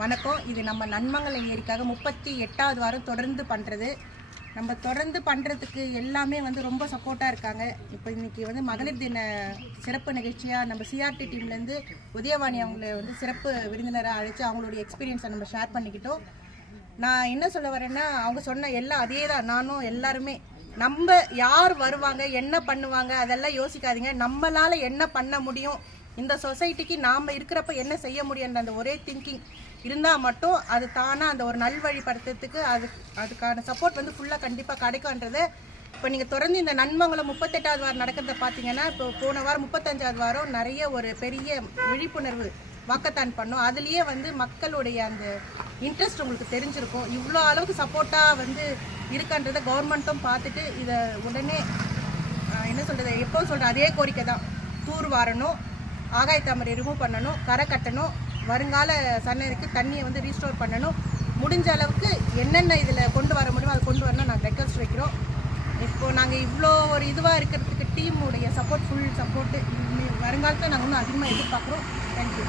வணக்கம். இது நம்ம நன்மங்கலம் ஏரிக்காக 38வது வாரம் தொடர்ந்து பண்ணுறது. நம்ம தொடர்ந்து பண்ணுறதுக்கு எல்லாமே ரொம்ப சப்போர்ட்டாக இருக்காங்க. இப்போ இன்றைக்கி மகளிர் தின சிறப்பு நிகழ்ச்சியாக நம்ம சிஆர்டி டீம்லேருந்து உதயவாணி அவங்கள சிறப்பு விருந்தினராக அழைச்சி அவங்களுடைய எக்ஸ்பீரியன்ஸை நம்ம ஷேர் பண்ணிக்கிட்டோம். நான் என்ன சொல்ல வரேன்னா, அவங்க சொன்ன எல்லாம் அதே தான். நானும் எல்லாருமே நம்ம யார் வருவாங்க, என்ன பண்ணுவாங்க, அதெல்லாம் யோசிக்காதீங்க. நம்மளால் என்ன பண்ண முடியும், இந்த சொசைட்டிக்கு நாம் இருக்கிறப்ப என்ன செய்ய முடியுன்ற அந்த ஒரே திங்கிங் இருந்தால் மட்டும் அது தானாக அந்த ஒரு நல்வழிப்படுத்துறதுக்கு அதுக்கான சப்போர்ட் ஃபுல்லாக கண்டிப்பாக கிடைக்கும்ன்றது. இப்போ நீங்கள் தொடர்ந்து இந்த நன்மங்கலம் 38வது வாரம் நடக்கிறத பார்த்தீங்கன்னா, இப்போ போன வாரம் 35வது வாரம் நிறைய ஒரு பெரிய விழிப்புணர்வு வாக்கத்தான் பண்ணோம். அதுலேயே மக்களுடைய அந்த இன்ட்ரெஸ்ட் உங்களுக்கு தெரிஞ்சிருக்கும். இவ்வளோ அளவுக்கு சப்போர்ட்டாக இருக்கான்றதை கவர்மெண்ட்டும் பார்த்துட்டு இதை உடனே என்ன சொல்கிறது, எப்போ சொல்கிற அதே கோரிக்கை தான். தூர் வாரணும், ஆகாயத்தாமரை ரிமூவ் பண்ணணும், கரை கட்டணும், வருங்கால சன்னதிக்கு தண்ணியை ரீஸ்டோர் பண்ணணும். முடிஞ்ச அளவுக்கு என்னென்ன இதில் கொண்டு வர முடியுமோ அதை கொண்டு வரணும் நாங்கள் ரெக்வஸ்ட் வைக்கிறோம். இப்போது நாங்கள் இவ்வளோ ஒரு இதுவாக இருக்கிறதுக்கு டீமுடைய ஃபுல் சப்போர்ட்டு வருங்காலத்தில் நாங்கள் இன்னும் அதிகமாக எதிர்பார்க்குறோம். தேங்க்யூ.